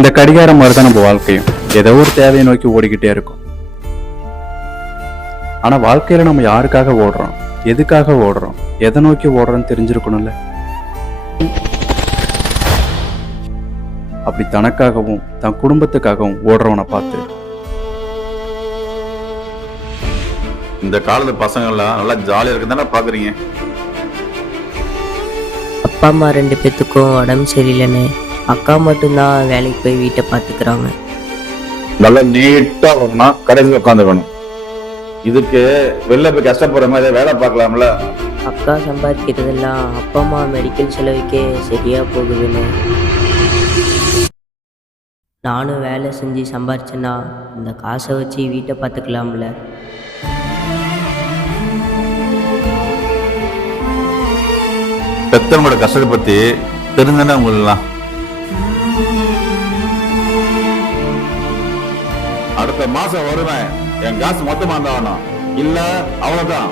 இந்த கடிகாரம் மாதிரி தான் நம்ம வாழ்க்கையும் ஏதோ ஒரு தேவையை நோக்கி ஓடிக்கிட்டே இருக்கும். ஆனா வாழ்க்கையில நம்ம யாருக்காக ஓடுறோம், எதுக்காக ஓடுறோம், எதை நோக்கி ஓடுறோம்னு தெரிஞ்சிருக்கணும்ல. அப்படி தனக்காகவும் தன் குடும்பத்துக்காகவும் ஓடுறவனை பார்த்து இந்த காலத்து பசங்க எல்லாம் நல்லா ஜாலியா இருக்கு தானே பாக்குறீங்க. அப்பா அம்மா 2 பேத்துக்கும் உடம்பு சரியில்லைன்னு அக்கா மட்டும்தான் வேலைக்கு போய் வீட்டை பார்த்துக்கிறாங்க. நல்லா நீட்டா வரணும், கடைசியில் உட்காந்துக்கணும். இதுக்கு வெளில போய் கஷ்டப்படுற மாதிரி வேலை பார்க்கலாம்ல. அக்கா சம்பாதிக்கிறதெல்லாம் அப்பா அம்மா மெடிக்கல் செலவுக்கே சரியா போகுதுன்னு நானும் வேலை செஞ்சு சம்பாரிச்சேன்னா இந்த காசை வச்சு வீட்டை பார்த்துக்கலாம்ல. பெத்தவங்களோட கஷ்டத்தை பத்தி தெரிஞ்சுன்னா உங்களெல்லாம் அடுத்த மாசம் வருவேன், என் காசு மொத்தமா இருந்தாகணும், இல்ல அவ்வளவுதான்.